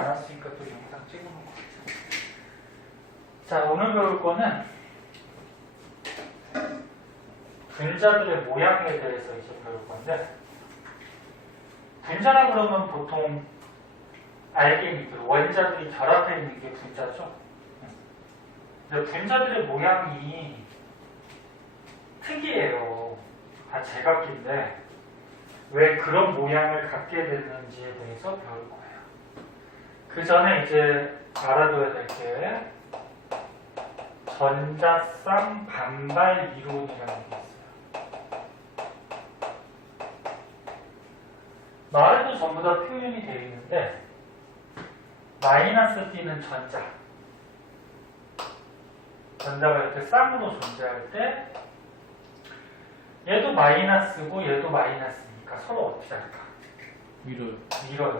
안 왔으니까 또 영상 찍어놓은 거 같아. 자, 오늘 배울 거는 분자들의 모양에 대해서 이제 배울 건데, 분자라 그러면 보통 알게임들, 원자들이 결합해 있는 게 분자죠. 근데 분자들의 모양이 특이해요. 다 제각기인데 왜 그런 모양을 갖게 됐는지에 대해서 배울 거예요. 그 전에 이제 알아둬야 될 게 전자쌍 반발 이론이라는 게 있어요. 말에도 전부 다 표현이 되어 있는데 마이너스 띄는 전자가 이렇게 쌍으로 존재할 때 얘도 마이너스고 얘도 마이너스니까 서로 어떻게 할까? 밀어요.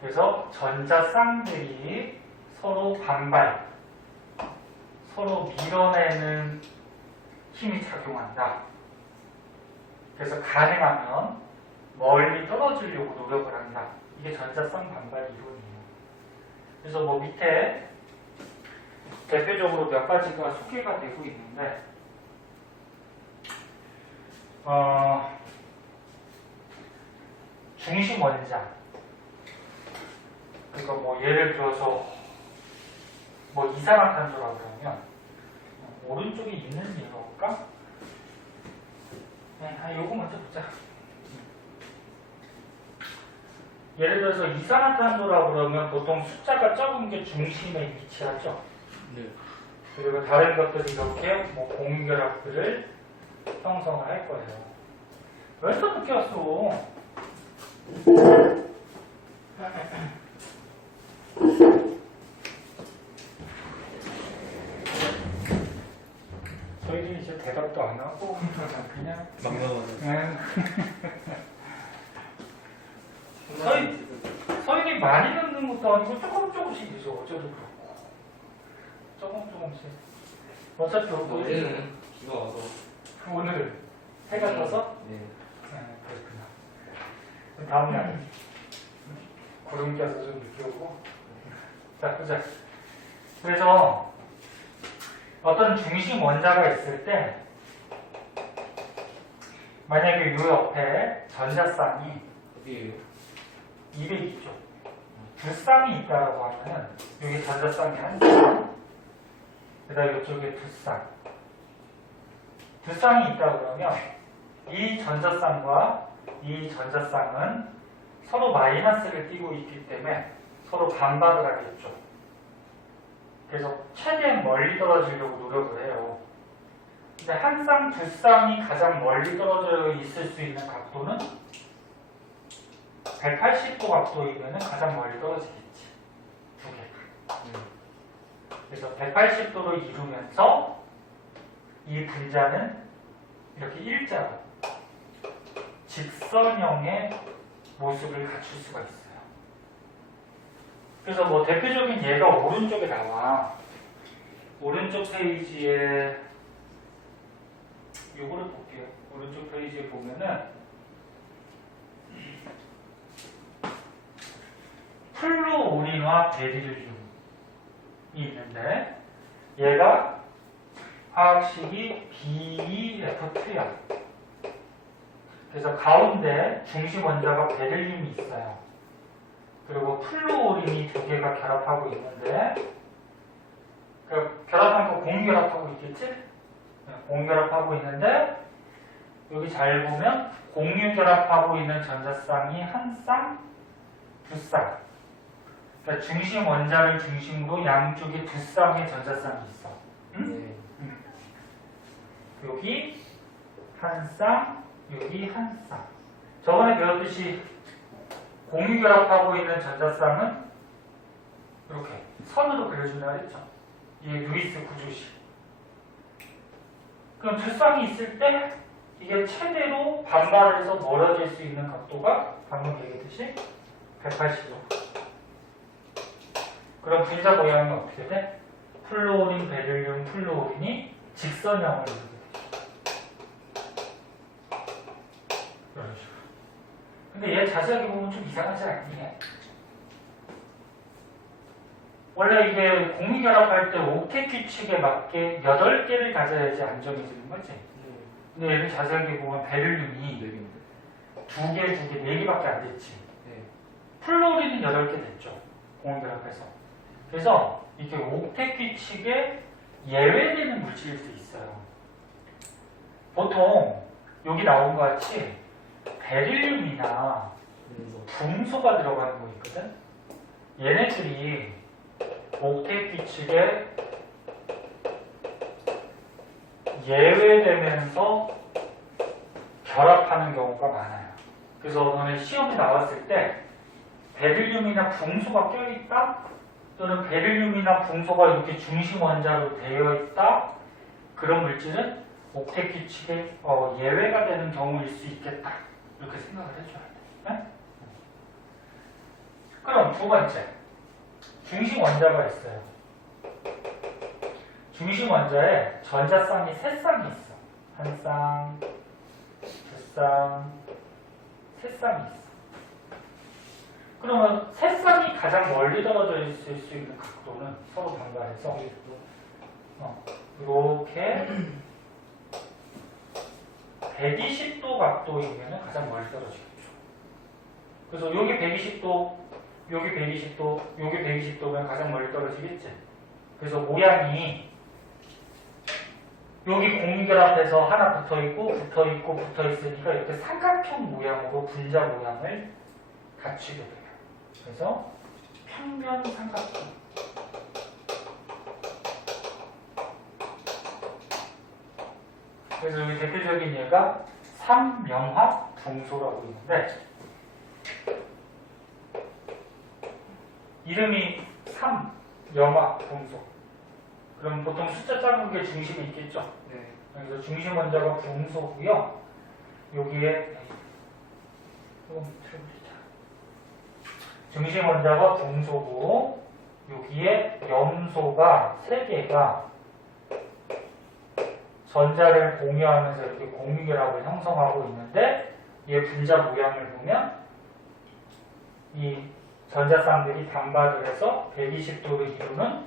그래서 전자쌍들이 서로 반발, 서로 밀어내는 힘이 작용한다. 그래서 가능하면 멀리 떨어지려고 노력을 한다. 이게 전자쌍 반발 이론이에요. 그래서 뭐 밑에 대표적으로 몇 가지가 소개가 되고 있는데, 중심 원자. 그러니까 뭐 예를 들어서 뭐 이산화탄소라고 그러면 오른쪽에 있는 예가 볼까? 네, 요거 먼저 보자. 예를 들어서 이산화탄소라고 그러면 보통 숫자가 적은 게 중심에 위치하죠. 네. 그리고 다른 것들이 이렇게 뭐 공결합들을 형성을 할 거예요. 왜 또 늦게 왔어? 저희들이 이제 대답도 안 하고 그냥 막 나가네. 서인이 많이 넣는 것도 아니고 조금씩 이죠. 어제도 그렇고 조금씩. 어차피 어제는 비가 와서. 오늘은 해가 떠서? 네. 그렇구나. 그럼 다음날 구름 껴서 좀 늦게 오고. 자, 보자. 그래서 어떤 중심 원자가 있을 때 만약에 이 옆에 전자쌍이 어디에요? 200이죠. 두 쌍이 있다라고 하면은 여기 전자쌍이 한 쌍, 그 다음에 이쪽에 두 쌍. 두 쌍이 있다 그러면 이 전자쌍과 이 전자쌍은 서로 마이너스를 띄고 있기 때문에 서로 반박을 하겠죠. 그래서 최대한 멀리 떨어지려고 노력을 해요. 근데 한 쌍, 두 쌍이 가장 멀리 떨어져 있을 수 있는 각도는 180도 각도이면 가장 멀리 떨어지겠지. 두 개가. 그래서 180도를 이루면서 이 분자는 이렇게 일자로 직선형의 모습을 갖출 수가 있어요. 그래서 뭐 대표적인 예가 오른쪽에 나와. 오른쪽 페이지에 요거를 볼게요. 오른쪽 페이지에 보면은 플루오린과 베릴륨이 있는데 얘가 화학식이 BeF2야. 그래서 가운데 중심 원자가 베릴륨이 있어요. 그리고 플루오린이 두 개가 결합하고 있는데 결합한 거 공결합하고 있겠지? 공결합하고 있는데 여기 잘 보면 공유결합하고 있는 전자쌍이 한 쌍, 두 쌍. 그러니까 중심 원자를 중심으로 양쪽에 두 쌍의 전자쌍이 있어. 응? 네. 여기 한 쌍, 여기 한 쌍. 저번에 배웠듯이 공유결합하고 있는 전자쌍은 이렇게 선으로 그려준다 그랬죠. 이게 루이스 구조식. 그럼 두 쌍이 있을 때 이게 최대로 반발해서 멀어질 수 있는 각도가 방금 얘기했듯이 180도. 그럼 분자 모양이 어떻게 돼? 플루오린, 베릴륨, 플루오린이 직선형을 이루게 되죠. 이런 식으로. 근데 얘 자세하게 보면 좀 이상하지 않니? 원래 이게 공미결합할 때 옥텟 규칙에 맞게 8개를 가져야지 안정해지는 거지. 근데 얘를 자세하게 보면 베릴륨이 2개, 4개밖에 안 됐지. 플로리는 8개 됐죠. 공미결합해서. 그래서 이게 옥텟 규칙에 예외되는 물질일 수 있어요. 보통 여기 나온 것 같이 베릴륨이나 붕소가 들어가는 거 있거든. 얘네들이 옥텟 규칙에 예외되면서 결합하는 경우가 많아요. 그래서 너네 시험에 나왔을 때 베릴륨이나 붕소가 껴있다, 또는 베릴륨이나 붕소가 이렇게 중심 원자로 되어 있다, 그런 물질은 옥텟 규칙에 예외가 되는 경우일 수 있겠다, 이렇게 생각을 해줘야 돼. 네? 그럼 두 번째, 중심 원자가 있어요. 중심 원자에 전자쌍이 3쌍이 있어. 한 쌍, 두 쌍, 세 쌍이 있어. 그러면 세 쌍이 가장 멀리 떨어져 있을 수 있는 각도는 서로 반발해서 이렇게 120도 각도이면 가장 멀리 떨어지겠죠. 그래서 여기 120도, 여기 120도, 여기 120도면 가장 멀리 떨어지겠지. 그래서 모양이 여기 공결합해서 하나 붙어있고 붙어있고 붙어있으니까 이렇게 삼각형 모양으로 분자 모양을 갖추게 돼요. 그래서 평면 삼각형. 그래서 여기 대표적인 예가 삼명합 붕소라고 있는데, 이름이 삼명합 붕소. 그럼 보통 숫자 작은 게 중심에 있겠죠? 네. 그래서 중심 원자가 붕소고요. 여기에 중심 원자가 붕소고, 여기에 염소가 3개가 전자를 공유하면서 이렇게 공유결합을 형성하고 있는데, 얘 분자 모양을 보면 이 전자쌍들이 반발을 해서 120도를 이루는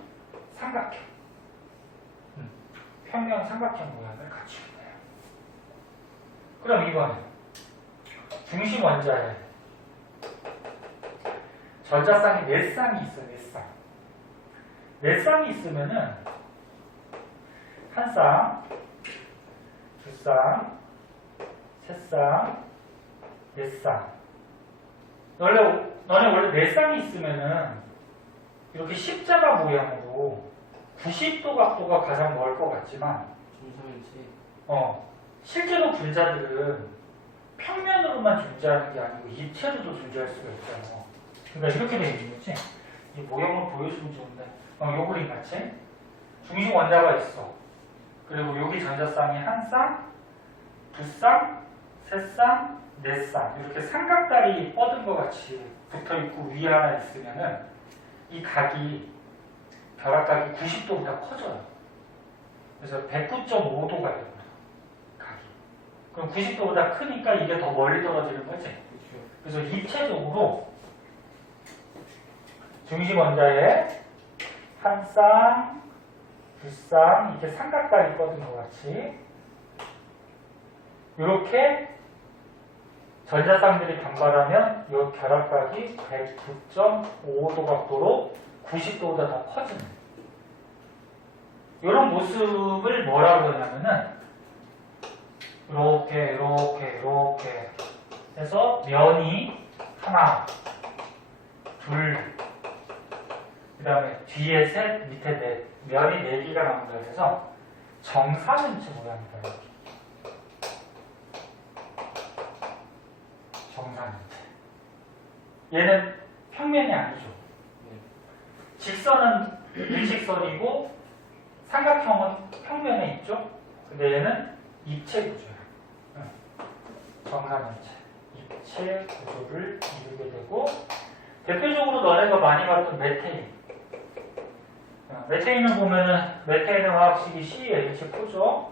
삼각형, 평면 삼각형 모양을 갖추게 돼요. 그럼 이번에 중심 원자에 전자쌍이 4쌍이 있어. 4쌍. 4쌍이 있으면은 한 쌍, 두 쌍, 세 쌍, 4쌍. 너네 원래 4쌍이 있으면은 이렇게 십자가 모양으로 90도 각도가 가장 멀 것 같지만, 실제로 분자들은 평면으로만 존재하는 게 아니고 입체로도 존재할 수가 있잖아. 그러니까 이렇게 되어 있는 거지. 이 모형을 보여주면 좋은데, 요 그림 같이 중심 원자가 있어. 그리고 여기 전자쌍이 한 쌍, 두 쌍, 세 쌍, 4쌍, 이렇게 삼각다리 뻗은 것 같이 붙어 있고 위에 하나 있으면은 이 각이, 결합각이 90도보다 커져요. 그래서 109.5도가 되거든요. 각이. 그럼 90도보다 크니까 이게 더 멀리 떨어지는 거지. 그래서 입체적으로 중심 원자에 한 쌍, 두 쌍, 이렇게 삼각다리 뻗은 것 같이 이렇게 전자쌍들이 반발하면 이 결합각이 109.5도 각도로 90도보다 더 커지는, 이런 모습을 뭐라고 하냐면은 이렇게 해서 면이 하나, 둘, 그 다음에 뒤에 셋, 밑에 넷, 면이 4개가 나온다 해서 정사면체 모양이다. 이렇게. 정사면체. 얘는 평면이 아니죠. 직선은 일직선이고 삼각형은 평면에 있죠. 근데 얘는 입체 구조야. 정사면체. 입체 구조를 이루게 되고, 대표적으로 너네가 많이 봤던 메테인. 메테인을 보면은 메테인의 화학식이 CH4죠.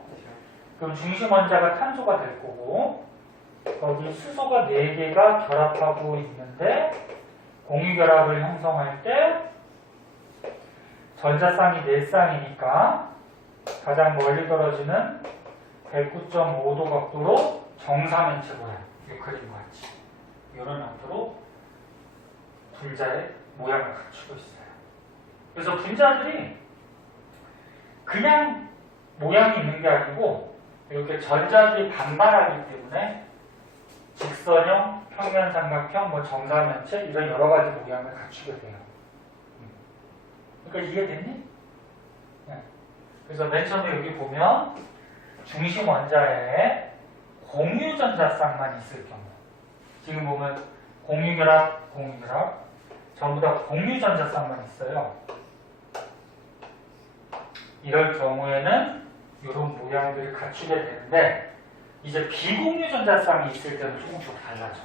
그럼 중심 원자가 탄소가 될 거고, 거기 수소가 4개가 결합하고 있는데 공유결합을 형성할 때 전자쌍이 4쌍이니까 가장 멀리 떨어지는 109.5도 각도로 정사면체 모양, 이 그림과 같이 이런 형태로 분자의 모양을 갖추고 있어요. 그래서 분자들이 그냥 모양이 있는 게 아니고 이렇게 전자들이 반발하기 때문에 직선형, 평면 삼각형, 뭐 정사면체 이런 여러 가지 모양을 갖추게 돼요. 그러니까 이해됐니? 네. 그래서 맨 처음에 여기 보면 중심 원자에 공유전자쌍만 있을 경우, 지금 보면 공유결합 전부 다 공유전자쌍만 있어요. 이럴 경우에는 이런 모양들을 갖추게 되는데 이제 비공유전자쌍이 있을 때는 조금씩 달라져.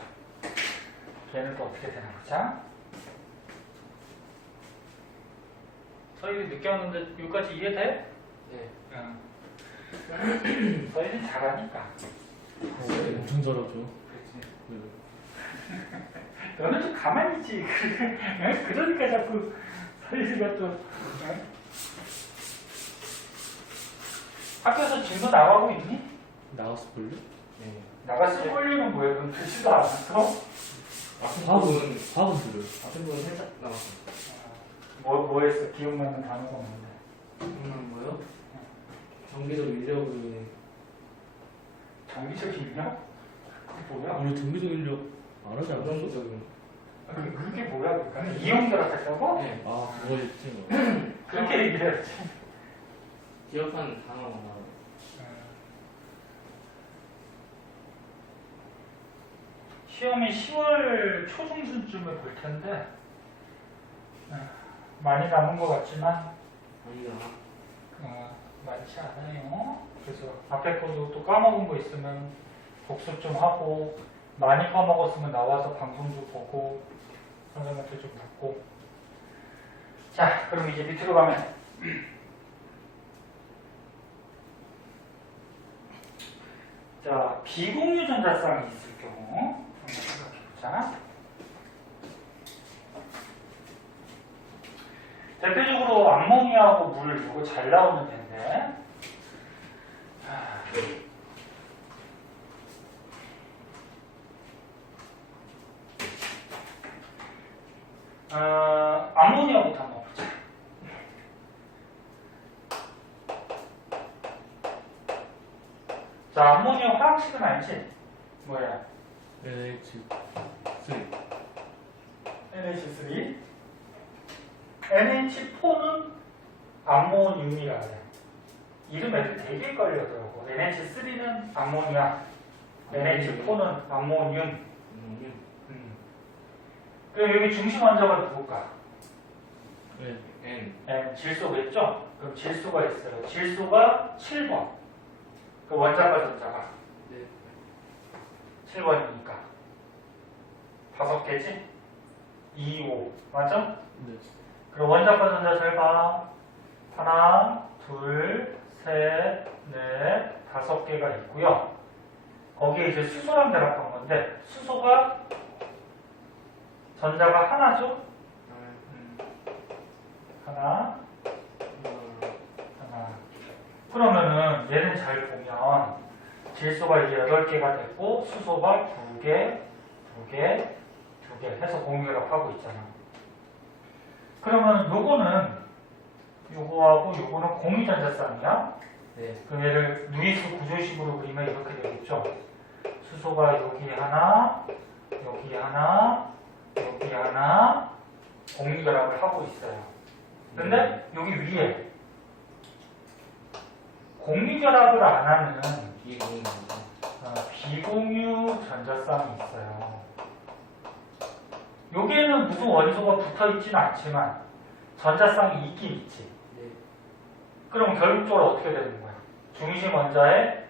걔는 또 어떻게 되나 보자. 서희이 늦게 왔는데 여기까지 이해돼? 네. 응. 서희는 잘하니까. 엄청 잘하죠. 그렇지. 네. 너는 좀 가만히 있지. 응? 그러니까 자꾸 서희가 또 응? 학교에서 진도 나가고 있니? 나가서 볼래? 네. 나가서 꼴리는 뭐야? 그럼 듣지도 않았어? 화분 들어요. 아픈 분 살짝 나왔어요. 뭐 했어? 기억나는 단어가 없는데. 뭐요? 전기적 인력을 정기적 인력? 그게 뭐야? 우리 전기적 인력 안 하지 않았어? 안정적인. 그게 뭐야? 그러니까 이용결합했다고? 네. 아 그거 있지. 그렇게 얘기해야지. 기억하는 단어가 나와요. 시험이 10월 초중순쯤에 볼 텐데 많이 남은 것 같지만 아니다. 많지 않아요. 그래서 앞에 거도 또 까먹은 거 있으면 복습 좀 하고 많이 까먹었으면 나와서 방송도 보고 선생님한테 좀 묻고. 자, 그럼 이제 밑으로 가면 자, 비공유 전자쌍이 있을 경우 한번 생각해보자. 대표적으로 암모니아하고 물 이거 잘 나오는 텐데 암모니아부터 한번 보자. 자, 암모니아 화학식은 알지? 뭐야? NH3. NH3. NH4는 암모늄이라 그래. 이름 애들 되게 헷갈리더라고. NH3는 암모니아, NH4는 암모늄. 그럼 여기 중심 원자가 누굴까? 네. N. 질소겠죠? 그럼 질소가 있어요. 질소가 7번. 그 원자과 전자가 네. 7번이니까 5개지? 2, 5. 맞죠? 네. 그럼 원자과 전자 잘 봐. 하나, 둘, 셋, 넷, 5개가 있고요. 거기에 이제 수소랑 결합한 건데 수소가 전자가 하나죠? 하나, 하나. 그러면은 얘는 잘 보면 질소가 이제 8개가 됐고 수소가 2개, 2개, 2개 해서 공유결합하고 있잖아. 그러면 요거하고 요거는 공유전자쌍이야. 네. 그럼 얘를 누이스 구조식으로 그리면 이렇게 되겠죠. 수소가 여기 하나, 여기 하나, 여기 하나 공유결합을 하고 있어요. 근데 여기 위에 공유결합을 안 하는 비공유 전자쌍이 있어요. 여기에는 무슨 원소가 붙어 있지는 않지만 전자쌍이 있긴 있지. 네. 그럼 결국적으로 어떻게 되는 거야? 중심 원자에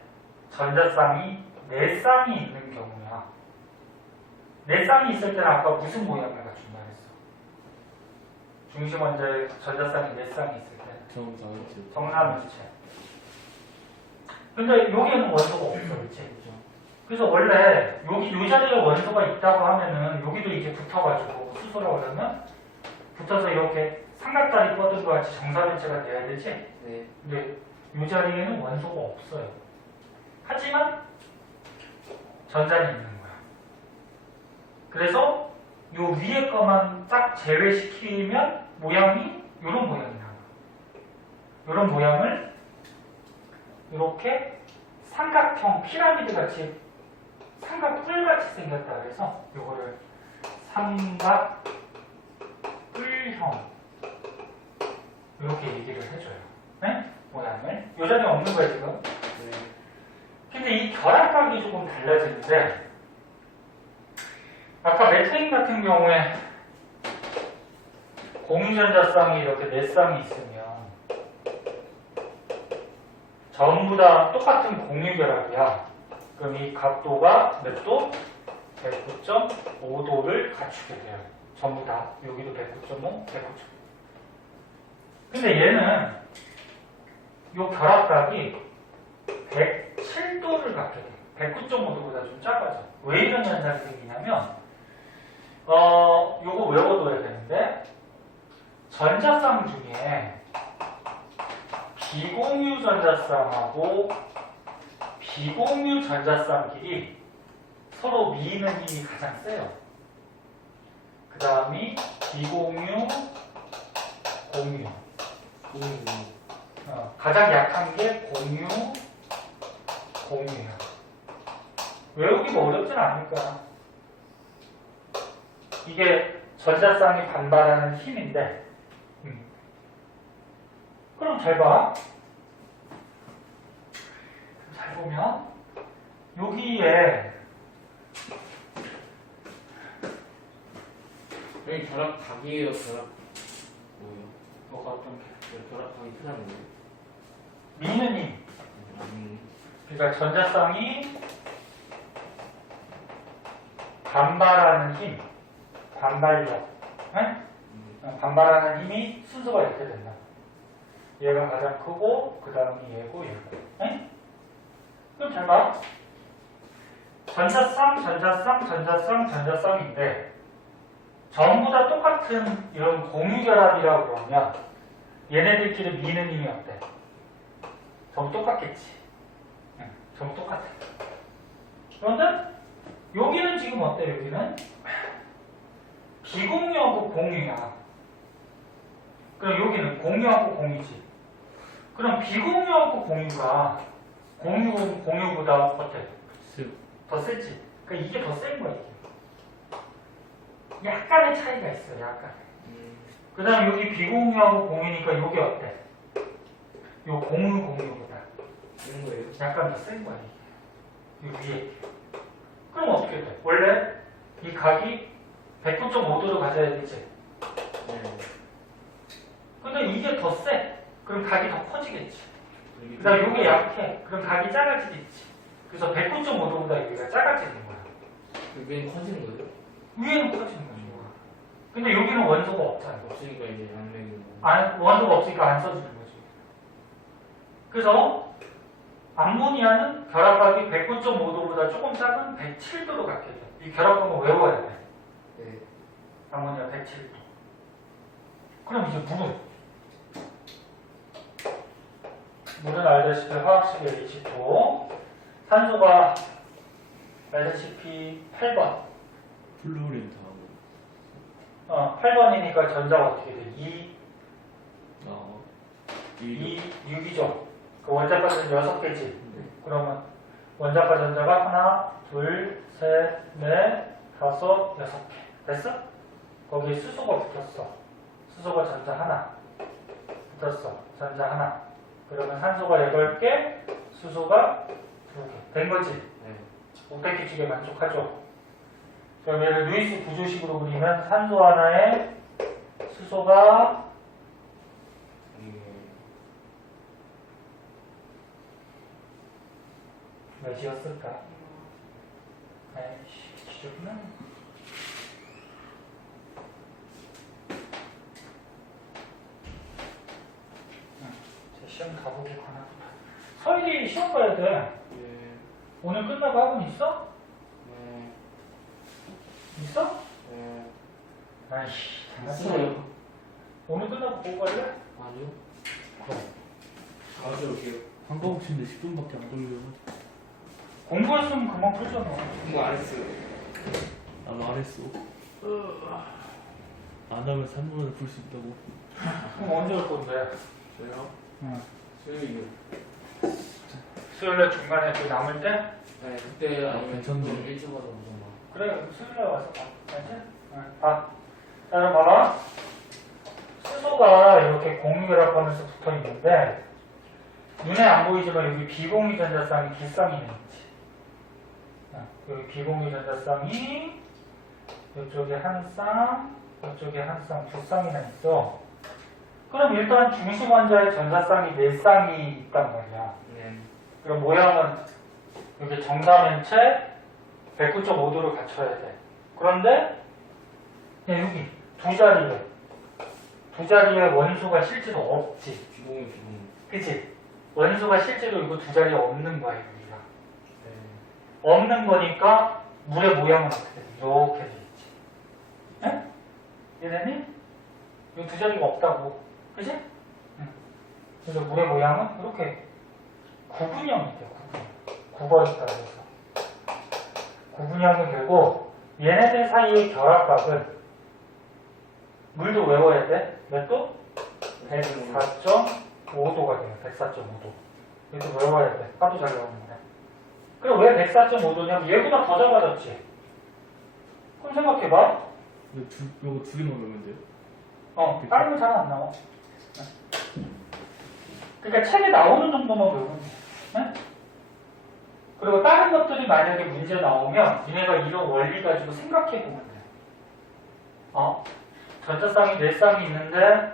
전자쌍이 4쌍이 있는 경우야. 4쌍이 있을 때는 아까 무슨 모양을 갖춘다 했어? 중심 원자에 전자쌍이 4쌍이 있을 때 정사면체. 정사면체. 근데 여기에는 원소가 없어, 그치? 그래서 원래 여기 요 자리에 원소가 있다고 하면은 여기도 이제 붙어가지고 수소라고 그러면 붙어서 이렇게 삼각다리 뻗은 것 같이 정사변체가 돼야 되지. 네. 근데 이 자리에는 원소가 없어요. 하지만 전자는 있는 거야. 그래서 요 위에 거만 딱 제외시키면 모양이 이런 모양이 나와. 이런 모양을 이렇게 삼각형 피라미드 같이 삼각뿔 같이 생겼다 그래서 요거를 삼각뿔형 이렇게 얘기를 해줘요. 네? 모양을. 요 자리에 없는 거예요 지금. 네. 근데 이 결합각이 조금 달라지는데 아까 메테인 같은 경우에 공유전자쌍이 이렇게 4쌍이 있으면 전부 다 똑같은 공유결합이야. 그럼 이 각도가 몇 도? 109.5도를 갖추게 돼요. 전부 다. 여기도 109.5, 109.5. 근데 얘는 이 결합각이 107도를 갖게 돼. 109.5도보다 좀 작아져. 왜 이런 현상이 생기냐면 요거 외워둬야 되는데 전자쌍 중에 비공유 전자쌍하고 비공유 전자쌍끼리 서로 미는 힘이 가장 세요. 그 다음이 비공유, 공유. 가장 약한 게 공유, 공유야. 외우기가 어렵진 않을 거야. 이게 전자쌍이 반발하는 힘인데 그럼 잘 봐. 잘 보면 여기에 여기 결합각이에요, 결합. 뭐예요? 뭐가 어떤 게 결합각이 크다는 거예요? 미는 힘. 그러니까 전자쌍이 반발하는 힘, 반발력, 네? 반발하는 힘이 순서가 이렇게 된다. 얘가 가장 크고 그 다음이 얘고 얘고. 네? 그럼 잘 봐. 전자쌍, 전자쌍, 전자쌍, 전자쌍인데 전부 다 똑같은 이런 공유결합이라고 그러면 얘네들끼리 미는 힘이 어때? 전부 똑같겠지. 응, 전부 똑같아. 그런데 여기는 지금 어때? 여기는 비공유하고 공유야. 그럼 여기는 공유하고 공유지. 그럼 비공유하고 공유가 공유보다 어때? 더 세지. 그러니까 이게 더 센 거야. 이게. 약간의 차이가 있어. 약간. 그 다음 여기 비공유하고 공유니까 여기 어때? 요 공유보다 이런 거예요? 약간 더 센 거야. 이게. 요 위에. 그럼 어떻게 돼? 원래 이 각이 109.5도로 가져야 되지. 네. 근데 이게 더 세. 그럼 각이 더 커지겠지. 여기 그 다음 이게 약해. 그럼 각이 작아지겠지. 그래서 109.5도보다 여기가 작아지는 거야. 여기는 커지는 거예요? 위에는 커지는 거죠. 근데 여기는 원소가 없잖아. 없으니까 이제 안 매기고. 원소가 없으니까 안 써주는 거지. 그래서 암모니아는 결합각이 109.5도보다 조금 작은 107도로 갖게 돼. 이 결합각은 외워야 돼. 네. 암모니아 107도. 그럼 이제 물은 알다시피 화학식의 H2. 산소가 알다시피 8번. 플루린트하고 8번이니까 전자가 어떻게 돼? 2, 아 6이죠. 그 원자까지는 6개지. 그러면 원자과 전자가 하나, 둘, 셋, 넷, 다섯, 6개. 됐어? 거기에 수소가 붙었어. 수소가 전자 하나. 붙었어. 전자 하나. 그러면 산소가 8개, 수소가 2개. 된 거지? 네. 옥텟 규칙에 만족하죠? 그럼 얘를 루이스 구조식으로 그리면 산소 하나에 수소가 몇이었을까? 에이씨, 기적이나? 제 시험 가보고 가나 보다. 서일이 시험 봐야 돼. 네. 오늘 끝나고 학원 있어? 아이씨, 했어요. 오늘 끝나고 보고 갈래? 아니요. 그럼. 다음에 올게요. 한 과목인데 10분밖에 안 걸려요. 공부했으면 금방 풀잖아. 공부 안 했어요. 나도 안 했어. 안 하면 3분 안에 풀 수 있다고. 그럼 언제 올 건데? 저요? 응. 수요일이요. 수요일에 중간에 그 남을 때? 네, 그때 아니면 괜찮네. 좀 일찍 와서 보던가. 그래, 수요일에 와서 봐. 알지? 응, 봐. 자, 그럼 봐봐. 수소가 이렇게 공유결합 하면서 붙어 있는데, 눈에 안 보이지만 여기 비공유 전자쌍이 뒷쌍이 있는 거지. 여기 비공유 전자쌍이 이쪽에 한 쌍, 이쪽에 한 쌍, 두 쌍이나 있어. 그럼 일단 중심 원자의 전자쌍이 네 쌍이 있단 말이야. 네. 그럼 모양은 여기 정사면체 109.5도를 갖춰야 돼. 그런데 그냥 여기 두 자리에 원소가 실제로 없지. 비공유 비공유. 그치? 원소가 실제로 이거 두 자리에 없는 거야, 여기가. 네. 없는 거니까 물의 모양은 어떻게 돼? 이렇게 돼 있지. 응? 이해되니? 이 두 자리가 없다고. 그치? 응. 그래서 물의 모양은 이렇게 구분형이 돼요, 구분형. 9번이 따라서. 구분형이 되고, 얘네들 사이의 결합각은 물도 외워야 돼. 몇 도? 104.5도가 돼요. 104.5도. 이것도 외워야 돼. 하도 잘 외웠는데. 그럼 왜 104.5도냐면 얘보다 더 작아졌지. 그럼 생각해봐. 요거 두 개만 넣으면 돼요? 다른 거 잘 안 나와. 그러니까 책에 나오는 정도만 외우면 돼. 네? 그리고 다른 것들이 만약에 문제 나오면 니네가 이런 원리 가지고 생각해 보면 돼. 전자쌍이 4쌍이 있는데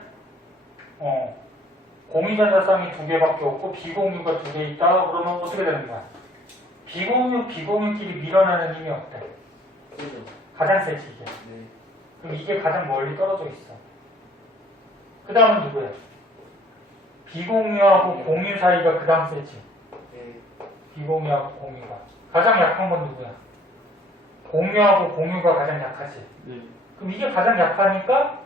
공유 전자쌍이 2개밖에 없고 비공유가 2개 있다. 그러면 어떻게 되는 거야? 비공유끼리 밀어내는 힘이 어때? 그죠? 가장 세지 이게. 네. 그럼 이게 가장 멀리 떨어져 있어. 그 다음은 누구야? 비공유하고 공유 사이가 그 다음 세지. 네. 비공유하고 공유가. 가장 약한 건 누구야? 공유하고 공유가 가장 약하지. 네. 그럼 이게 가장 약하니까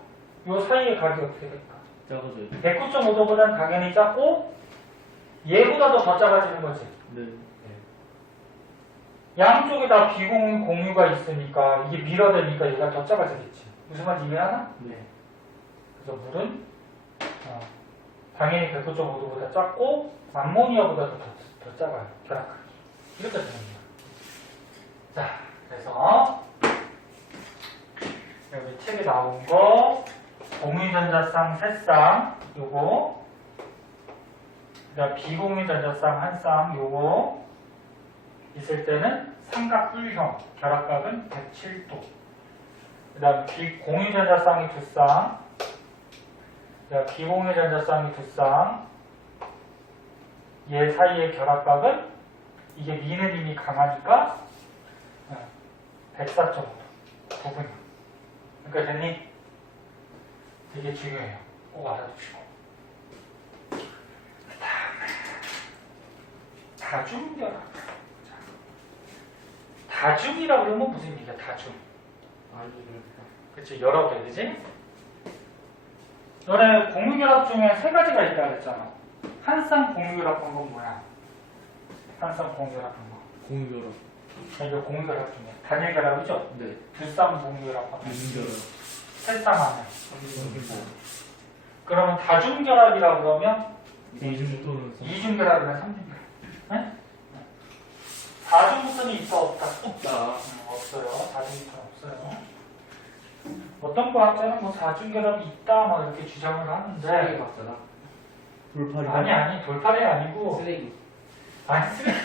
요 사이의 각이 어떻게 될까? 작아져요. 109.5도보다는 당연히 작고 얘보다도 더 작아지는 거지. 네. 양쪽에 다 비공유 공유가 있으니까 이게 밀어대니까 얘가 더 작아지겠지. 무슨 말인지 이해하나? 네. 그래서 물은 당연히 109.5도보다 작고 암모니아보다도 더 작아요. 결합각이. 이렇게 되는 거야. 자, 그래서 여기 책에 나온 거 공유전자쌍 3쌍 요거, 그다음 비공유전자쌍 1쌍 요거 있을 때는 삼각뿔형 결합각은 107도. 그다음 공유전자쌍이 2쌍, 그다음 비공유전자쌍이 2쌍. 얘 사이의 결합각은 이게 미는 힘이 강하니까 104.5도 부분이요. 그러니까 됐니? 되게 중요해요. 꼭 알아두시고. 그 다음에 다중결합. 다중이라고 그러면 무슨 얘기야? 다중. 아니니까. 그치, 여러 개, 그지? 너네 공유결합 중에 3가지가 있다 그랬잖아. 한쌍 공유결합한 건 뭐야? 한쌍 공유결합한 거. 공유결합. 이게 공유결합 중에 단일결합이죠? 네. 두쌍 공유결합 하면 유승결합. 세쌍 안에. 그러면 다중결합이라고 그러면 이중 또는 이중결합이나 삼중결합. 네? 4중부터는 있어 없다? 없다. 없어요. 4중부터는 없어요. 어떤 과학자는 뭐 4중결합이 있다 막 이렇게 주장을 쓰레기 하는데 박사다. 돌팔이. 아니 돌팔이 아니고 쓰레기. 아니 쓰레기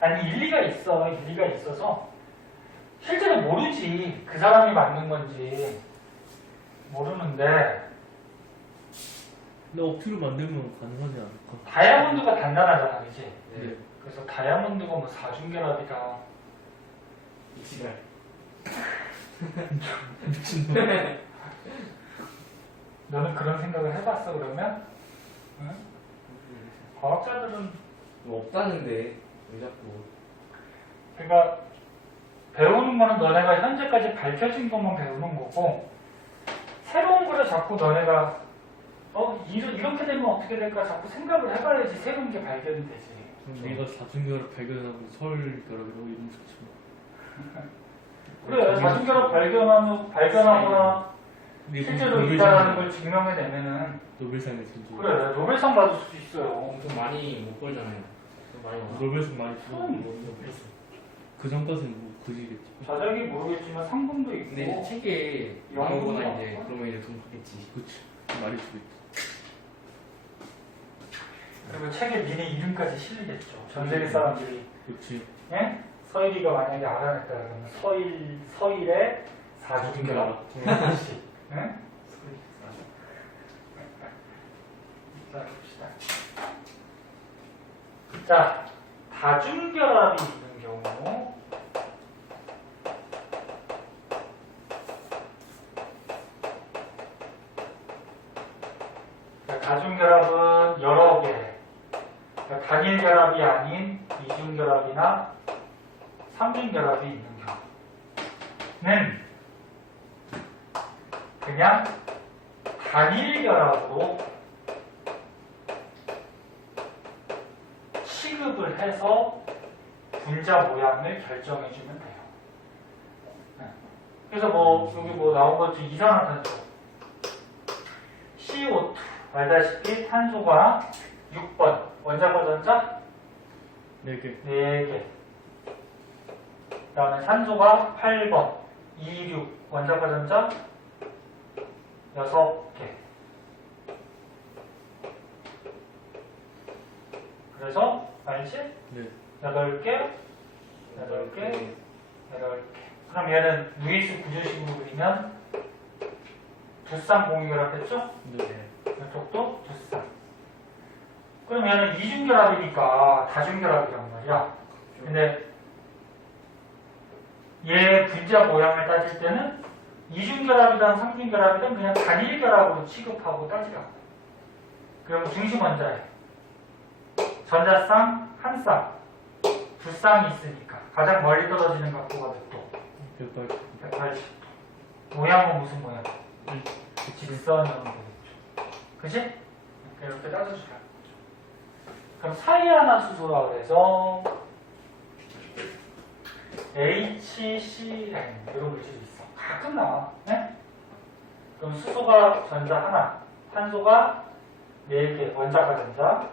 아니 일리가 있어. 일리가 있어서 실제로 모르지. 그 사람이 맞는 건지 모르는데 근데 억지로 만들면 가능하지 않을까? 다이아몬드가 단단하잖아, 그치? 네. 그래서 다이아몬드가 뭐 4중결합이다. 이지랄. 미친놈. 너는 그런 생각을 해봤어 그러면? 응? 과학자들은 뭐 없다는데 왜 자꾸. 그러니까 배우는 거는 너네가 현재까지 밝혀진 것만 배우는 거고 새로운 거를 자꾸 너네가 이렇게 되면 어떻게 될까 자꾸 생각을 해봐야지 새로운 게 발견이 되지. 그럼 네가 다중결합 발견하고 서울결합이라고 이름 좋지 뭐. 그래, 다중결합 발견하거나 네, 실제로 있다는 걸 증명해내면은 노벨상에 진주. 그래, 노벨상 받을 수도 있어요. 엄청 많이 못 벌잖아요. 좀 많이 와. 노벨상 많이 주고 노벨상. 그 전까지는 뭐 그지겠지. 자작이 모르겠지만 상금도 있고. 근데 이제 책에 연구도 나오거나 이제 나오고. 그러면 이제 돈 받겠지. 그치. 많이 주겠지. 그리고 책에 니네 이름까지 실리겠죠. 전 세계 사람들이. 그치. 예? 서일이가 만약에 알아냈다 그러면 서일의 사중결합. 그렇지. 응? 자, 봅시다. 자, 다중결합이 있는 경우. 자, 다중결합은 여러 개. 그러니까 단일결합이 아닌 이중결합이나 삼중결합이 있는 경우는 그냥 단일결합으로 취급을 해서 분자 모양을 결정해주면 돼요. 그래서 여기 나온 것 중 이산화탄소 CO2 알다시피 탄소가 6번 원자과 전자 4개. 4개. 그 다음에 산소가 8번 26 원자과 전자 6개. 그래서 알지? 네. 8개 8개 8개. 그럼 얘는 루이스 구조식으로 그리면 두쌍 공유결합했죠? 네. 이쪽도 두쌍. 그럼 얘는 이중결합이니까 다중결합이란 말이야. 근데 얘 분자 모양을 따질 때는 이중결합이든 삼중결합이든 그냥 단일결합으로 취급하고 따지라고. 그러면 중심 원자에 전자쌍 한 쌍, 두 쌍이 있으니까 가장 멀리 떨어지는 각도가 몇 도? 180. 180도. 모양은 무슨 모양? 직선형으로 되겠죠. 그치? 이렇게 따져주라. 그럼 사이하나수소라 그래서 HCN 이런 물질이 있어. 가끔 나와. 네? 그럼 수소가 전자 하나, 탄소가 4개, 원자과 전자,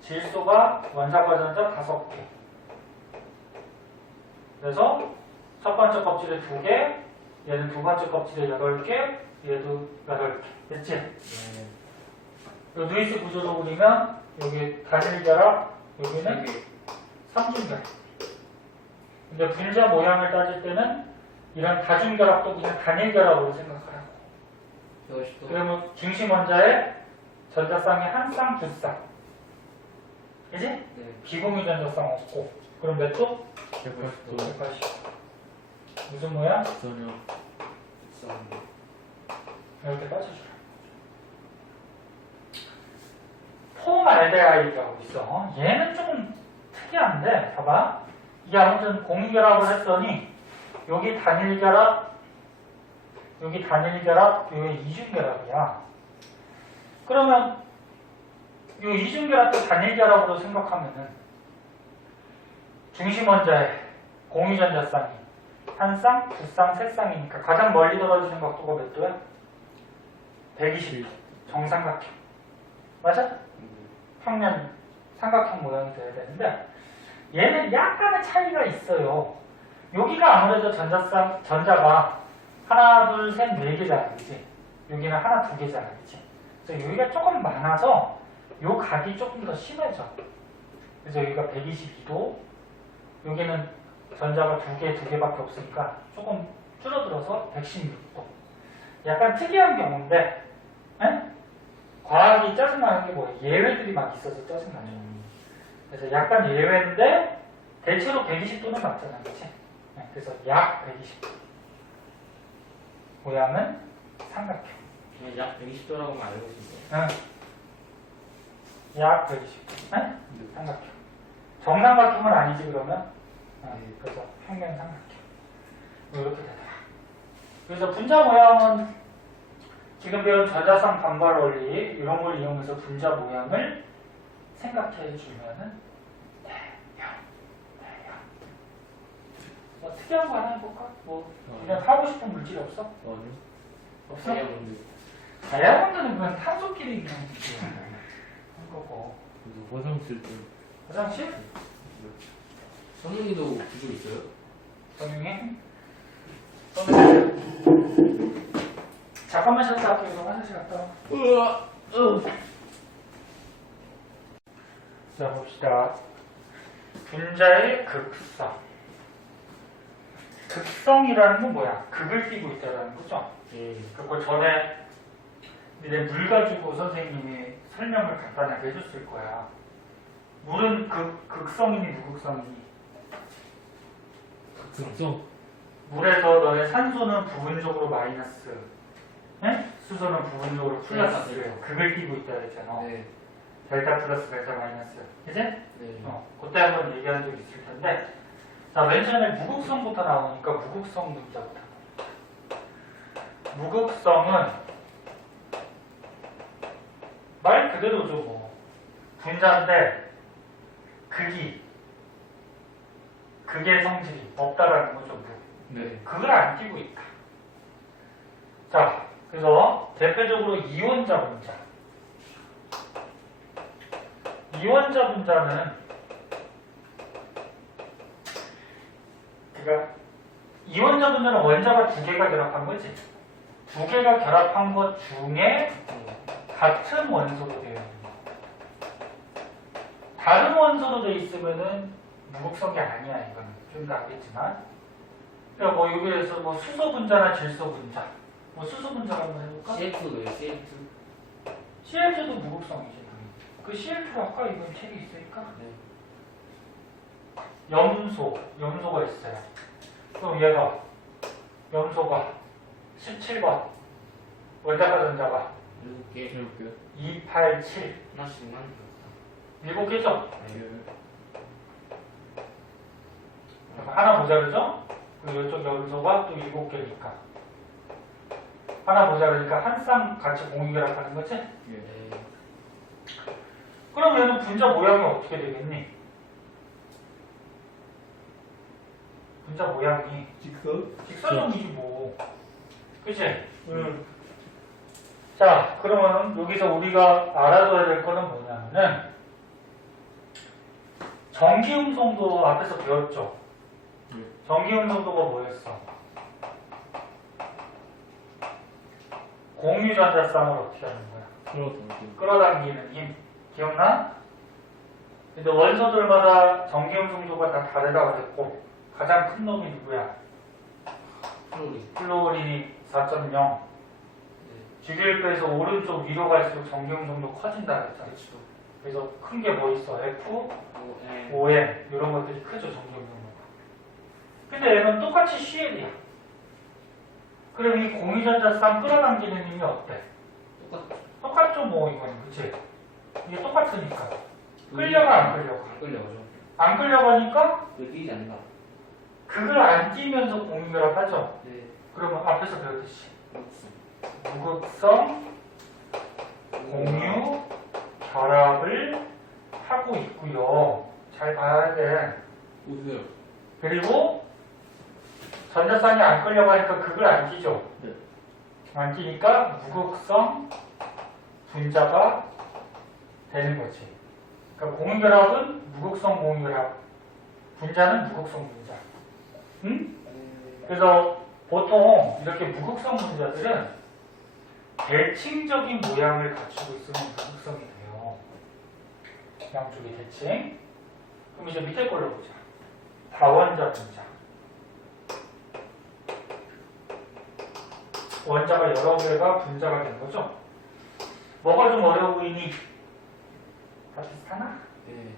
질소가 원자과 전자 5개. 그래서 첫 번째 껍질에 2개, 얘는 두 번째 껍질에 8개, 얘도 8개. 됐지? 네. 루이스 구조로 그리면 여기 단일결합, 여기는 삼중결합. 근데 분자 모양을 따질 때는 이런 다중결합도 그냥 단일결합으로 생각하라고. 이것이 또 그러면 중심 원자에 전자쌍이 한 쌍, 두 쌍. 그지? 네. 비공유 전자쌍 없고. 그럼 몇 도? 180도. 180. 무슨 모양? 전혀. 이렇게 따져주라. 폼알데하이드라고 있어. 얘는 조금 특이한데, 봐봐. 이게 아무튼 공유결합을 했더니, 여기 단일결합, 여기 이중결합이야. 그러면, 이 이중결합도 단일결합으로 생각하면은, 중심 원자에 공유전자쌍이 한 쌍, 두 쌍, 세 쌍이니까 가장 멀리 떨어지는 각도가 몇 도야? 120도. 정삼각형. 맞아? 평면 삼각형 모양이 돼야 되는데 얘는 약간의 차이가 있어요. 여기가 아무래도 전자가 하나, 둘, 셋, 4개잖아, 그치? 여기는 하나, 2개잖아, 그치? 그래서 여기가 조금 많아서 요 각이 조금 더 심해져. 그래서 여기가 122도, 여기는 전자가 2개밖에 없으니까 조금 줄어들어서 116도. 약간 특이한 경우인데, 에? 과학이 짜증나는 게 뭐예요? 예외들이 막 있어서 짜증나죠. 그래서 약간 예외인데 대체로 120도는 맞잖아, 그치? 네, 그래서 약 120도. 모양은 삼각형. 그냥 약 120도라고만 알고 있는데. 응. 약 120도. 네? 삼각형. 정삼각형은 아니지 그러면? 네, 그래서 평면 삼각형. 뭐 이렇게 되더라. 그래서 분자 모양은 지금 배운 전자쌍 반발 원리 이런 걸 이용해서 분자 모양을 생각해 주면은 돼요. 뭐 특이한 거 하나 해볼까? 뭐 그냥 하고 싶은 물질 없어? 아니요. 없어? 다이아몬드. 다이아몬드는 그냥 탄소끼리 그냥 한 거고. 그래서 화장실 좀 화장실? 선생님도 그거 있어요? 정용해? 선생님. 잠깐만 쉬었다 할게요. 그럼 화장실 갔다 와. 자, 봅시다. 분자의 극성. 극성이라는 건 뭐야? 극을 띄고 있다는 거죠? 예. 그리고 전에 니네 물 가지고 선생님이 설명을 간단하게 해줬을 거야. 물은 극성이니 무극성이니? 특성. 물에서 너네 산소는 부분적으로 마이너스, 네? 수소는 부분적으로 플러스, 극을 띄고 있다 했잖아. 네. 델타 플러스, 델타 마이너스. 그지? 네. 그때 한번 얘기한 적 있을 텐데, 자, 맨 처음에 무극성부터 나오니까 무극성 문자부터. 무극성은 말 그대로죠, 뭐. 분자인데, 극의 성질이 없다라는 거죠, 무. 네. 극을 안 띄고 있다. 자, 그래서 대표적으로 이원자 분자. 이원자 분자는 그러니까 이원자 분자는 원자가 두 개가 결합한 거지. 두 개가 결합한 것 중에 같은 원소로 되어 있는 거. 다른 원소로 되어 있으면은 무극성이 아니야, 이거는. 좀 더 알겠지만. 그러니까 뭐 여기에서 뭐 수소 분자나 질소 분자. 뭐 수소 분자가 한번 해볼까? CF 왜 CF? CH2도 무극성이지. 그 CH2 아까 이건 책에 있으니까. 네. 염소가 있어요. 그럼 얘가 염소가 17번 원자가 전자가 7개. 해볼게요. 287 하나씩만. 7개죠? 네. 하나 모자르죠? 그리고 이쪽 염소가 또 7개니까 하나 모자르니까 한 쌍 같이 공유결합하는 거지? 네. 그럼 얘는 분자 모양이 어떻게 되겠니? 분자 모양이 직선? 직선형이지 뭐. 그치? 자, 그러면 여기서 우리가 알아둬야 될 거는 뭐냐면은 전기음성도 앞에서 배웠죠? 네. 전기음성도가 뭐였어? 공유전자쌍을 어떻게 하는 거야? 끌어당기는. 끌어당기는 힘. 기억나? 근데 원소들마다 전기음성도가 다 다르다고 그랬고 가장 큰 놈이 누구야? 플로리. 플로린이 4.0. 네. 주기율표에서 오른쪽 위로 갈수록 전기음성도 커진다 그랬잖아. 그렇죠. 그래서 큰 게 뭐 있어? F, OM. OM 이런 것들이 크죠, 전기음성도가. 근데 얘는 똑같이 CL이야. 그럼 이 공유전자쌍 끌어당기는 힘이 어때? 똑같죠, 뭐 이거는. 그치? 이게 똑같으니까. 끌려가 안 끌려가? 안 끌려가죠. 안 끌려가니까 왜 뛰지 않는다. 그걸 안 띄면서 공유결합하죠? 네. 그러면 앞에서 배웠듯이 그렇지. 무극성 공유 결합을 하고 있고요. 잘 봐야 돼. 보세요. 그리고 전자쌍이 안 끌려가니까 극을 안 띄죠? 네. 안 띄니까 무극성 분자가 되는 거지. 그러니까 공유결합은 무극성 공유결합, 분자는 무극성 분자. 응? 그래서 보통 이렇게 무극성 분자들은 대칭적인 모양을 갖추고 있으면 무극성이 돼요. 양쪽이 대칭. 그럼 이제 밑에 걸로 보자. 다원자 분자. 원자가 여러 개가 분자가 된 거죠. 뭐가 좀 어려워 보이니? 다 비슷하나? 네.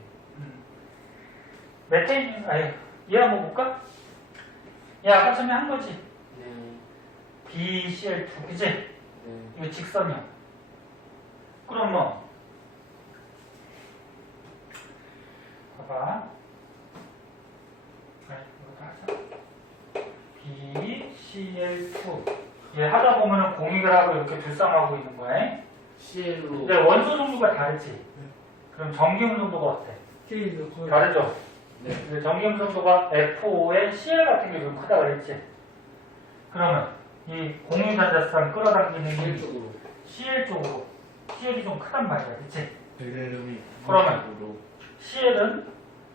메테인, 아니, 얘 한번 볼까? 얘 아까 처음에 한 거지? 네. BCl2, 그지? 네. 이거 직선이야. 그럼 뭐? 봐봐. 아니, 이것도 하자. BCl2. 얘 하다 보면은 공유결합을 이렇게 두 쌍하고 있는 거야. CL로 근데 원소 종류가 다르지. 그럼 전기음 정도가 어때? K도 커요. 다르죠. 네. 근데 전기음 정도가 FO의 CL 같은 게 좀 크다 그랬지. 그러면 이 공유전자쌍 끌어당기는 힘이 CL쪽으로 CL 쪽으로 CL이 좀 크단 말이야, 그치? 베릴륨이 그러면 음쪽으로 CL은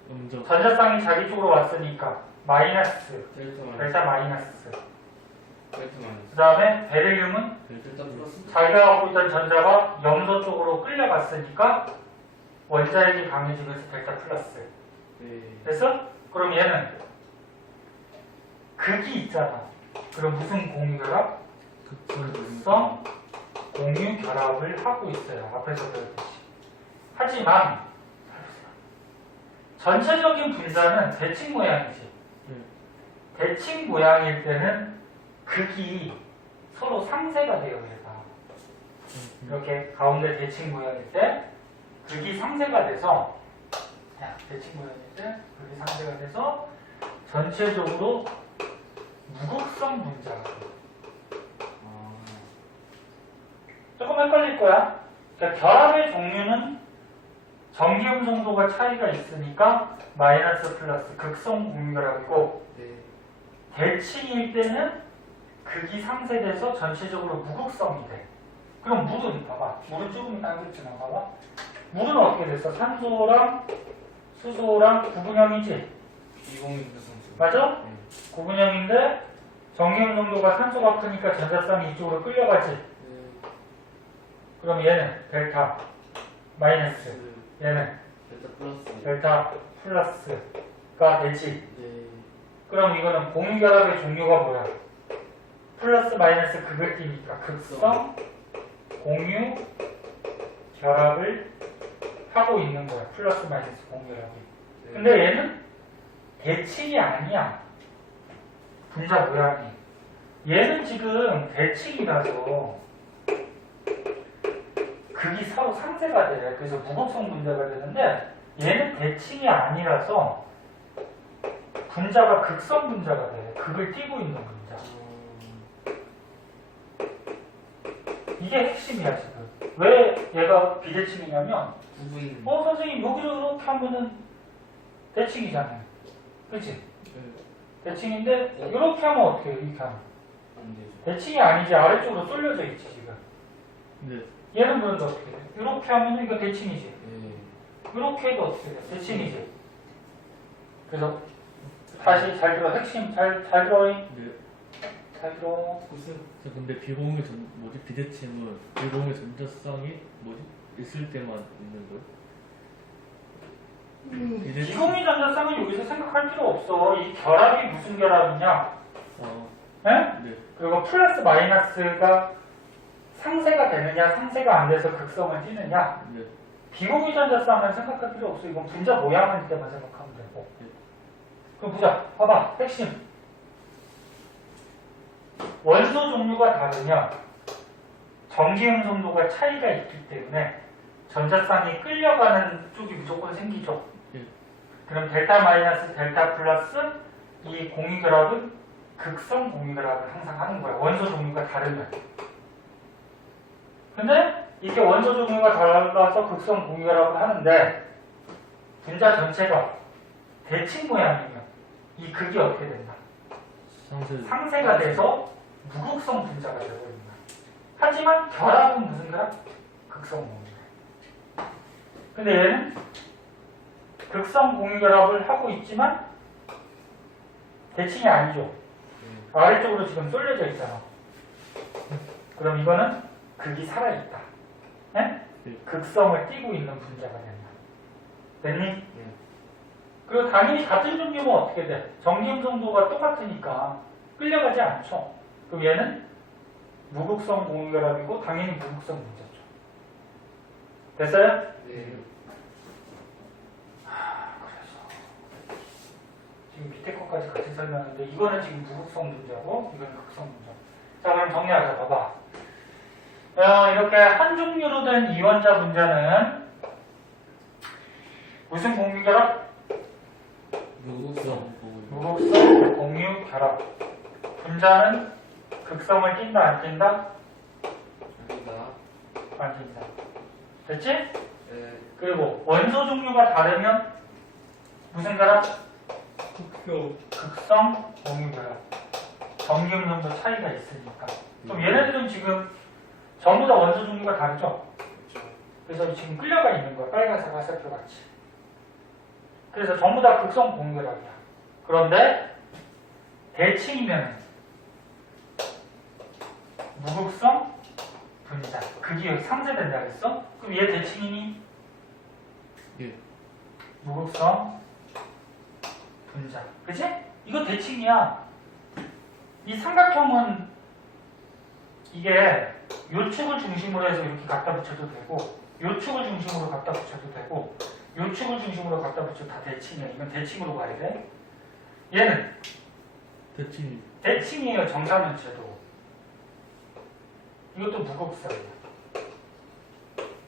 음적 전자쌍이 자기 쪽으로 왔으니까 마이너스, 델타 마이너스 델타 마이너스. 델타 마이너스 그 다음에 베릴륨은 델타 플러스 자기가 갖고 있던 전자가 염소 쪽으로 끌려갔으니까 원자핵이 강해지면서 델타 플러스. 네. 됐어? 그럼 얘는 극이 있잖아. 그럼 무슨 공유결합? 극성 공유결합을 하고 있어요. 앞에서 배웠듯이. 하지만 전체적인 분자는 대칭 모양이지. 대칭 모양일 때는 극이 서로 상쇄가 돼요. 얘가 이렇게 가운데 대칭 모양일 때 극이 상쇄가 돼서 대칭 모양일 때 극이 상쇄가 돼서 전체적으로 무극성 분자가 돼요. 아, 조금 헷갈릴 거야. 그러니까 결합의 종류는 전기음 정도가 차이가 있으니까 마이너스 플러스 극성 공유결합이고 네. 대칭일 때는 극이 상쇄돼서 전체적으로 무극성이 돼. 그럼 물은 봐봐. 물은 조금 이따 하겠지만 봐봐. 물은 어떻게 됐어? 산소랑 수소랑 구분형이지. 이공인 구성수 맞아? 네. 구분형인데 전기음 농도가 산소가 크니까 전자쌍이 이쪽으로 끌려가지. 네. 그럼 얘는 델타 마이너스, 얘는 델타 플러스 델타 플러스가 되지. 네. 그럼 이거는 공유결합의 종류가 뭐야? 플러스 마이너스 극을 띄니까 극성 공유 결합을 하고 있는 거야. 플러스 마이너스 공유결합이. 네. 근데 얘는 대칭이 아니야. 분자 모양이. 얘는 지금 대칭이라서 극이 서로 상쇄가 돼. 그래서 무극성 분자가 되는데 얘는 대칭이 아니라서 분자가 극성 분자가 돼. 극을 띄고 있는 분자. 이게 핵심이야 지금. 왜 얘가 비대칭이냐면 구분 선생님 여기를 이렇게 하면은 대칭이잖아요. 그치? 대칭인데 이렇게 하면 어떻게 해요? 이렇게 하면 안 되죠. 대칭이 아니지. 아래쪽으로 쏠려져 있지 지금. 네. 얘는 그런데 어떻게 돼? 이렇게 하면은 이거 대칭이지. 네. 이렇게 해도 어떻게 돼? 대칭이지. 그래서 다시 잘 들어. 핵심 잘 들어. 네. 잘 들어. 저 근데 비공유 비대칭은 비공유 전자쌍이 있을 때만 있는 거예요? 비대칭. 비공유 전자쌍은 여기서 생각할 필요 없어. 이 결합이 무슨 결합이냐? 네? 네. 그리고 플러스 마이너스가 상쇄가 되느냐, 상쇄가 안 돼서 극성을 띠느냐. 네. 비공유 전자쌍은 생각할 필요 없어. 이건 분자 모양일 때만 생각하면 되고. 그럼 보자. 봐봐. 핵심. 원소 종류가 다르면 전기음 정도가 차이가 있기 때문에 전자쌍이 끌려가는 쪽이 무조건 생기죠. 예. 그럼 델타 마이너스 델타 플러스 이 공유결합은 극성 공유결합을 항상 하는 거야. 원소 종류가 다르면. 근데 이게 원소 종류가 달라서 극성 공유결합을 하는데 분자 전체가 대칭 모양이면 이 극이 어떻게 된다? 상쇄가 돼서 무극성 분자가 되어버린다. 하지만 결합은 무슨 결합? 극성 공유결합. 근데 얘는 극성 공유결합을 하고 있지만 대칭이 아니죠. 아래쪽으로 지금 쏠려져 있잖아. 그럼 이거는 극이 살아있다. 네? 극성을 띠고 있는 분자가 된다. 됐니? 네. 그리고 당연히 같은 종류면 어떻게 돼? 전기음 정도가 똑같으니까 끌려가지 않죠. 그럼 얘는 무극성 공유결합이고 당연히 무극성 분자죠. 됐어요? 네. 그래서 지금 밑에 것까지 같이 설명했는데 이거는 지금 무극성 분자고 이거는 극성 분자. 자, 그럼 정리하자. 봐봐. 이렇게 한 종류로 된 이원자 분자는 무슨 공유결합? 무극성 무극성 공유결합. 분자는 극성을 띈다 안 띈다? 아니다. 안 띈다. 됐지? 네. 그리고 원소 종류가 다르면 무슨 결합? 극성 공유 결합. 정기음성도 차이가 있으니까. 그럼 얘네들은 지금 전부 다 원소 종류가 다르죠? 그렇죠. 그래서 지금 끌려가 있는 거야. 빨간색 화살표 같이. 그래서 전부 다 극성 공유 결합이야. 그런데 대칭이면 무극성 분자. 극이 여기 상쇄된다 그랬어? 그럼 얘 대칭이니? 예. 무극성 분자. 그치? 이거 대칭이야. 이 삼각형은 이게 요 축을 중심으로 해서 이렇게 갖다 붙여도 되고 요 축을 중심으로 갖다 붙여도 되고 요 축을 중심으로 갖다 붙여도 다 대칭이야. 이건 대칭으로 가야 돼. 얘는 대칭이. 대칭이에요. 정사면체도. 이것도 무극성이야.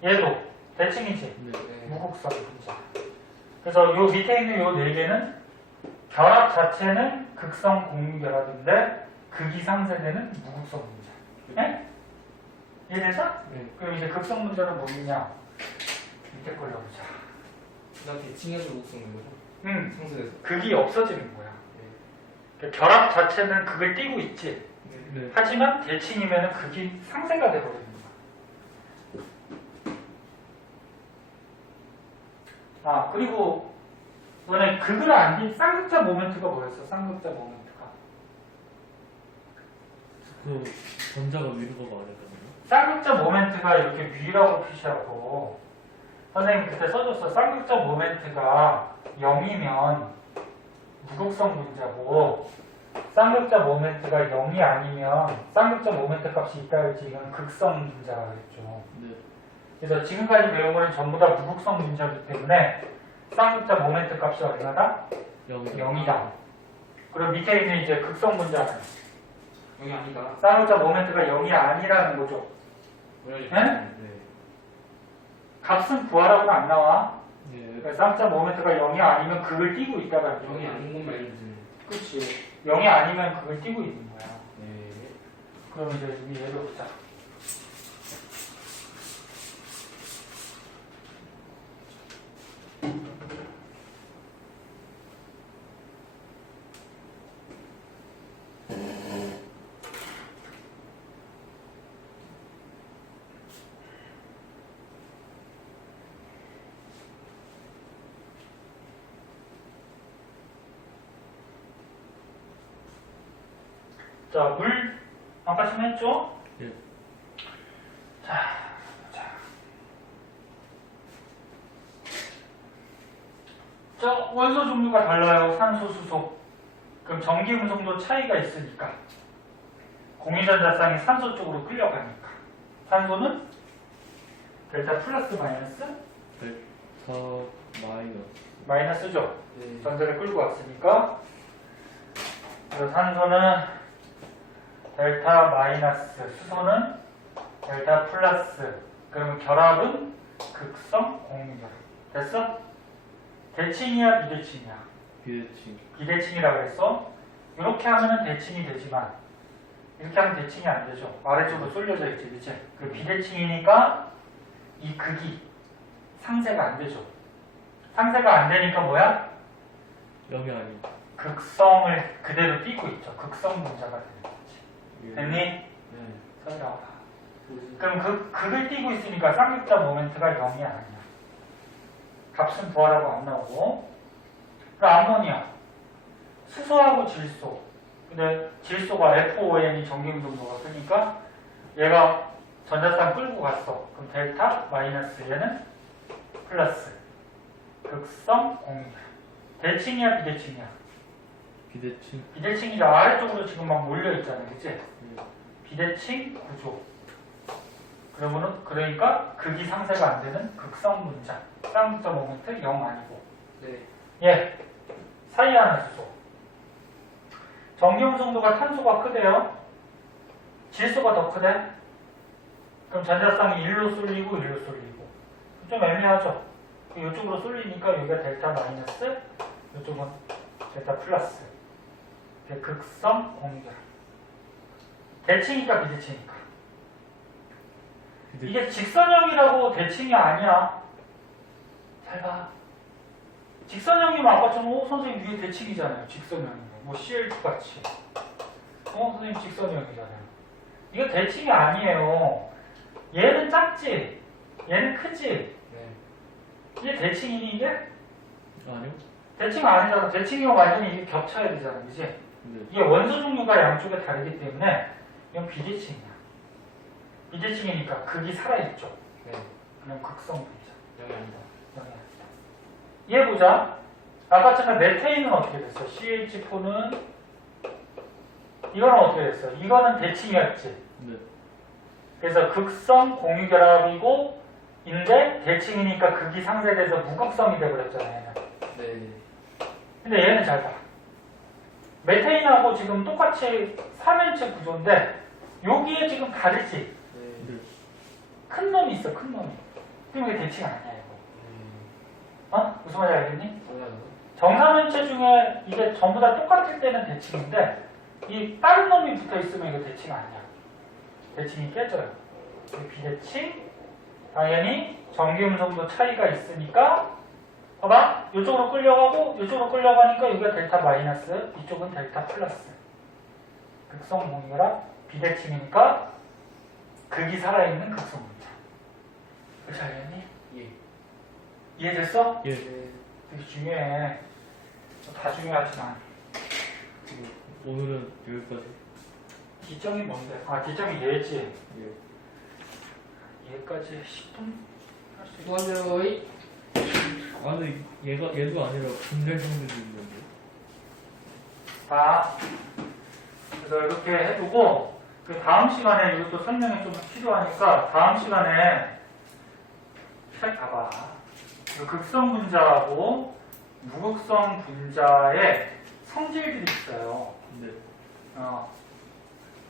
얘도 대칭이지. 네. 네. 무극성 분자. 그래서 요 밑에 있는 요 네 개는 결합 자체는 극성 공유결합인데 극이 상쇄되는 무극성 분자. 네? 이해돼서? 네. 그럼 이제 극성 분자는 뭐냐? 밑에 걸로 보자. 나 대칭해서 목숨인 거죠? 상수에서. 극이 없어지는 거야. 네. 그러니까 결합 자체는 극을 띠고 있지. 네. 네. 하지만 대칭이면 극이 상쇄가 돼버리는 거야. 아, 그리고 너네 극을 안 띈 쌍극자 모멘트가 뭐였어? 쌍극자 모멘트가. 그 전자가 위로 가고 아래가 가요? 쌍극자 모멘트가 이렇게 위라고 표시하고 선생님 그때 써줬어. 쌍극자 모멘트가 0이면 무극성 분자고 쌍극자 모멘트가 0이 아니면 쌍극자 모멘트 값이 있다 그랬지. 이건 극성 분자라 그랬죠. 네. 그래서 지금까지 배운 거는 전부 다 무극성 분자이기 때문에 쌍극자 모멘트 값이 얼마다? 0이다. 그리고 밑에 있는 이제 극성 분자는 여기 아니다. 쌍극자 모멘트가 0이 아니라는 거죠. 네? 네? 값은 구하라고는 안 나와. 예. 그러니까 쌍극자 모멘트가 0이 아니면 극을 띄고 있다는 여기 거야. 아닌 것만 알려주세요. 그렇지. 0이 아니면 극을 띄고 있는 거야. 네. 그럼 이제 여기 얘를 보자. 자, 물 아까 좀 했죠? 예. 자, 보자. 자, 원소 종류가 달라요. 산소, 수소. 그럼 전기 음성도 차이가 있으니까. 공유전자쌍이 산소 쪽으로 끌려가니까. 산소는 델타 플러스 마이너스? 델타 마이너스. 마이너스죠. 네. 전자를 끌고 왔으니까. 그래서 산소는 델타 마이너스, 수소는 델타 플러스. 그러면 결합은 극성 공유결합. 됐어? 대칭이야, 비대칭이야? 비대칭. 비대칭이라고 그랬어. 이렇게 하면은 대칭이 되지만 이렇게 하면 대칭이 안 되죠. 아래쪽으로 쏠려져 있지, 그치? 그 비대칭이니까 이 극이 상쇄가 안 되죠. 상쇄가 안 되니까 뭐야? 0이 아닌. 극성을 그대로 띄고 있죠. 극성 분자가 되는 거지. 예. 됐니? 네. 설명. 그럼 극을 띄고 있으니까 쌍극자 모멘트가 0이 아니야. 값은 부하라고 안 나오고. 그럼 암모니아. 수소하고 질소. 근데 질소가 FON이 전기음성도가 크니까 얘가 전자쌍 끌고 갔어. 그럼 델타 마이너스 얘는 플러스. 극성 공유. 대칭이야, 비대칭이야? 비대칭. 비대칭이라 아래쪽으로 지금 막 몰려있잖아. 그치? 예. 비대칭 구조. 그러니까 극이 상쇄가 안 되는 극성 분자. 쌍극자 모멘트 0 아니고. 네. 예. 사이하는 수소. 전기음성도가 탄소가 크대요. 질소가 더 크대. 그럼 전자쌍이 1로 쏠리고 1로 쏠리고. 좀 애매하죠. 이쪽으로 쏠리니까 여기가 델타 마이너스, 이쪽은 델타 플러스. 극성 공유결합. 대칭이니까 비대칭이니까. 이게 직선형이라고 대칭이 아니야. 잘 봐. 직선형이면 아까처럼 선생님 위에 대칭이잖아요. 직선형이면. 뭐 CL2 같이. 선생님 직선형이잖아요. 이거 대칭이 아니에요. 얘는 작지? 얘는 크지? 네. 이게 대칭이니 이게? 아니요. 대칭 아니잖아. 대칭이면 완전히 이게 겹쳐야 되잖아. 그지? 네. 이게 원소 종류가 양쪽에 다르기 때문에 이건 비대칭이야. 비대칭이니까 극이 살아있죠. 네. 그냥 극성분이죠. 여기 아니다. 얘 보자. 아까처럼 메테인은 어떻게 됐어? CH4는 이거는 어떻게 됐어? 이거는 대칭이었지. 네. 그래서 극성 공유결합이고 인데 대칭이니까 극이 상쇄돼서 무극성이 돼버렸잖아요. 얘는. 네. 근데 얘는 잘 봐. 메테인하고 지금 똑같이 3연체 구조인데 여기에 지금 다르지? 네. 네. 큰 놈이 있어, 큰 놈이. 그럼 이게 대칭 아니야, 이거. 무슨 말인지 알겠니? 뭐야 정사면체 중에 이게 전부 다 똑같을 때는 대칭인데 이 다른 놈이 붙어 있으면 이거 대칭 아니야. 대칭이 깨져요. 비대칭. 당연히 전기음성도 차이가 있으니까 봐봐. 이쪽으로 끌려가고 이쪽으로 끌려가니까 여기가 델타 마이너스, 이쪽은 델타 플러스. 극성 공유라 비대칭이니까 극이 살아있는 극성 분자. 그렇지 알겠니? 예. 이해됐어? 예. 네. 되게 중요해. 다 중요하지만 오늘은 여기까지. D점이 뭔데? 아 D점이 얘지. 예. 얘까지 10분 할 수 있어. 수고하세요. 아 근데 얘도 아니라 분자형들도 있는데. 자, 그래서 이렇게 해두고 그 다음 시간에 이것도 설명이 좀 필요하니까 다음 시간에 책 봐봐. 그 극성 분자하고 무극성 분자의 성질들이 있어요. 네.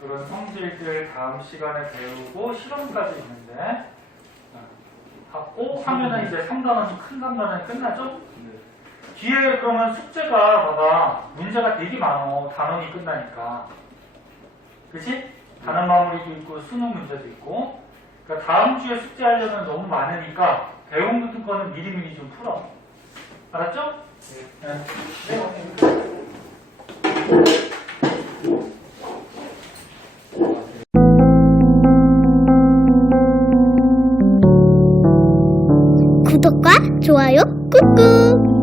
이런 성질들 다음 시간에 배우고 실험까지 있는데 하고 하면은 이제 3단원이 큰 단원이 끝나죠? 네. 뒤에 그러면 숙제가 봐봐 문제가 되게 많어. 단원이 끝나니까. 그치? 단원 마무리도 있고 수능 문제도 있고. 그러니까 다음 주에 숙제하려면 너무 많으니까 배움 같은 거는 미리미리 좀 풀어. 알았죠? 네. 구독과 좋아요 꾹꾹.